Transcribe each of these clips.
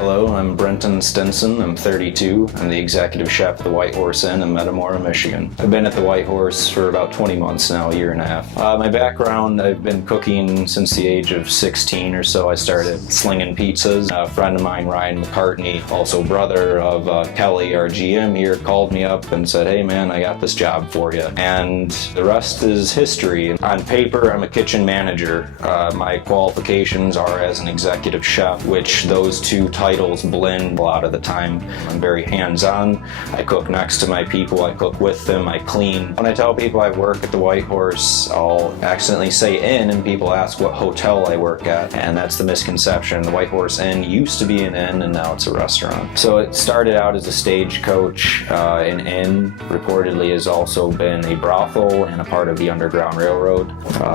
Hello, I'm Brentton Stinson. I'm 32. I'm the executive chef at the White Horse Inn in Metamora, Michigan. I've been at the White Horse for about 20 months now, a year and a half. My background, I've been cooking since the age of 16 or so. I started slinging pizzas. A friend of mine, Ryan McCartney, also brother of Kelly, our GM here, called me up and said, "Hey man, I got this job for you." And the rest is history. On paper, I'm a kitchen manager. My qualifications are as an executive chef, which those two titles blend a lot of the time. I'm very hands-on. I cook next to my people, I cook with them, I clean. When I tell people I work at the White Horse, I'll accidentally say inn and people ask what hotel I work at, and that's the misconception. The White Horse Inn used to be an inn and now it's a restaurant. So it started out as a stagecoach. An inn reportedly has also been a brothel and a part of the Underground Railroad,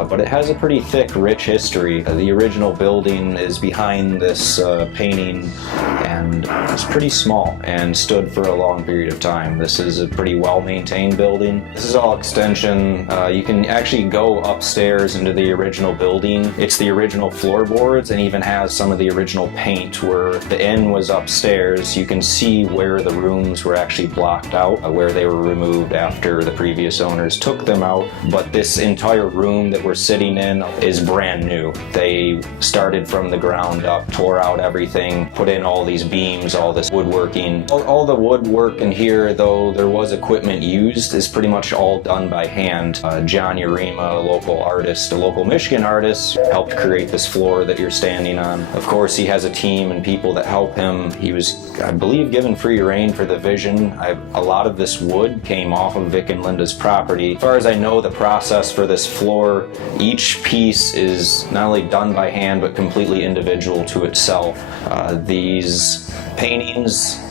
but it has a pretty thick, rich history. The original building is behind this painting, and it's pretty small and stood for a long period of time. This is a pretty well-maintained building. This is all extension. You can actually go upstairs into the original building. It's the original floorboards and even has some of the original paint. Where the inn was upstairs, you can see where the rooms were actually blocked out, where they were removed after the previous owners took them out. But this entire room that we're sitting in is brand new. They started from the ground up, tore out everything, put in all these beams, all this woodworking. All the woodwork in here, though there was equipment used, is pretty much all done by hand. John Urema, a local artist, a local Michigan artist, helped create this floor that you're standing on. Of course, he has a team and people that help him. He was, I believe, given free rein for the vision. A lot of this wood came off of Vic and Linda's property. As far as I know, the process for this floor, each piece is not only done by hand, but completely individual to itself. These paintings,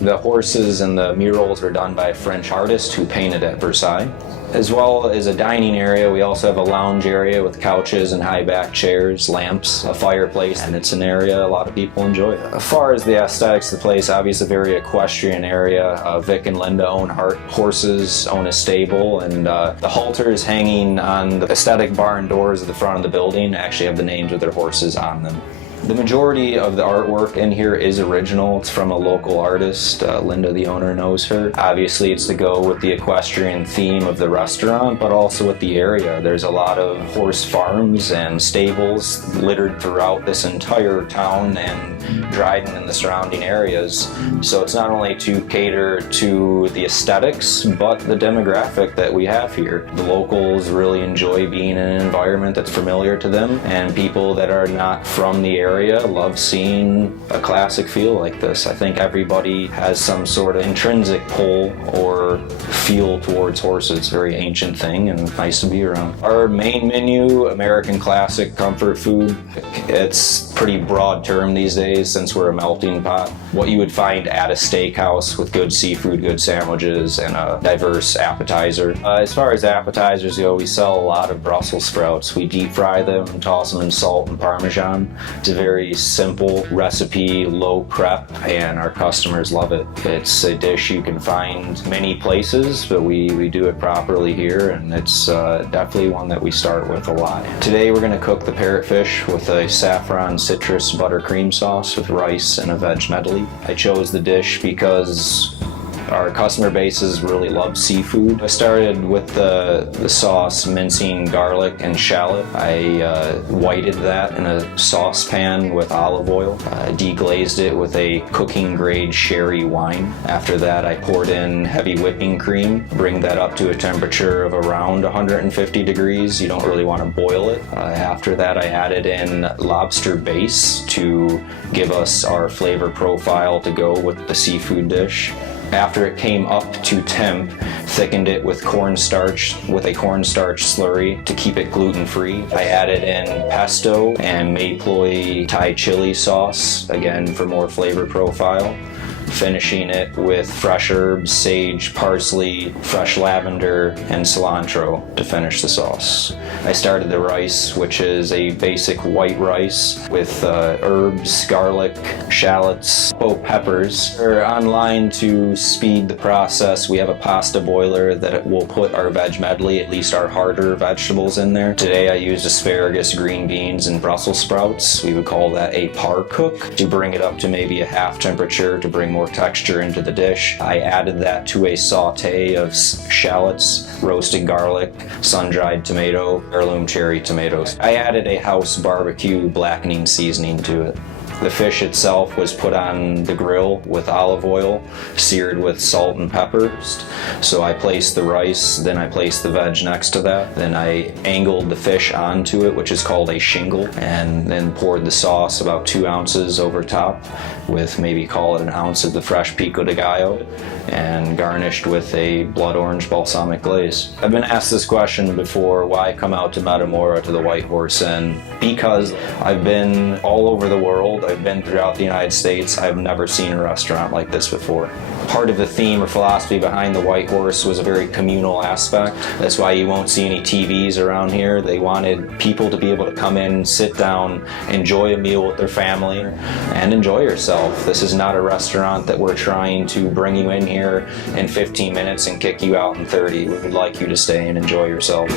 the horses and the murals were done by a French artist who painted at Versailles. As well as a dining area, we also have a lounge area with couches and high-back chairs, lamps, a fireplace, and it's an area a lot of people enjoy. As far as the aesthetics of the place, obviously a very equestrian area. Vic and Linda own horses, own a stable, and the halters hanging on the aesthetic barn doors at the front of the building actually have the names of their horses on them. The majority of the artwork in here is original. It's from a local artist. Linda, the owner, knows her. Obviously, it's to go with the equestrian theme of the restaurant, but also with the area. There's a lot of horse farms and stables littered throughout this entire town and Dryden and the surrounding areas. So it's not only to cater to the aesthetics, but the demographic that we have here. The locals really enjoy being in an environment that's familiar to them, and people that are not from the area love seeing a classic feel like this. I think everybody has some sort of intrinsic pull or feel towards horses. It's a very ancient thing and nice to be around. Our main menu, American classic comfort food. It's pretty broad term these days since we're a melting pot. What you would find at a steakhouse with good seafood, good sandwiches, and a diverse appetizer. As far as appetizers go, we sell a lot of Brussels sprouts. We deep fry them and toss them in salt and Parmesan. It's a very simple recipe, low prep, and our customers love it. It's a dish you can find many places, but we do it properly here, and it's definitely one that we start with a lot. Today we're going to cook the parrot fish with a saffron citrus buttercream sauce with rice and a veg medley. I chose the dish because our customer bases really love seafood. I started with the sauce, mincing garlic and shallot. I whited that in a saucepan with olive oil. Deglazed it with a cooking grade sherry wine. After that, I poured in heavy whipping cream. Bring that up to a temperature of around 150 degrees. You don't really want to boil it. After that, I added in lobster base to give us our flavor profile to go with the seafood dish. After it came up to temp, thickened it with cornstarch, with a cornstarch slurry to keep it gluten-free. I added in pesto and mayploy Thai chili sauce, again for more flavor profile. finishing it with fresh herbs, sage, parsley, fresh lavender, and cilantro to finish the sauce. I started the rice, which is a basic white rice with herbs, garlic, shallots, peppers. We're online to speed the process. We have a pasta boiler that will put our veg medley, at least our harder vegetables, in there. Today I used asparagus, green beans, and Brussels sprouts. We would call that a par cook, to bring it up to maybe a half temperature to bring more texture into the dish. I added that to a saute of shallots, roasted garlic, sun-dried tomato, heirloom cherry tomatoes. I added a house barbecue blackening seasoning to it. The fish itself was put on the grill with olive oil, seared with salt and peppers. So I placed the rice, then I placed the veg next to that. Then I angled the fish onto it, which is called a shingle, and then poured the sauce, about 2 ounces, over top, with maybe call it an ounce of the fresh pico de gallo, and garnished with a blood orange balsamic glaze. I've been asked this question before, why come out to Metamora, to the White Horse Inn? Because I've been all over the world. I've been throughout the United States. I've never seen a restaurant like this before. Part of the theme or philosophy behind the White Horse was a very communal aspect. That's why you won't see any TVs around here. They wanted people to be able to come in, sit down, enjoy a meal with their family, and enjoy yourself. This is not a restaurant that we're trying to bring you in here in 15 minutes and kick you out in 30. We would like you to stay and enjoy yourself.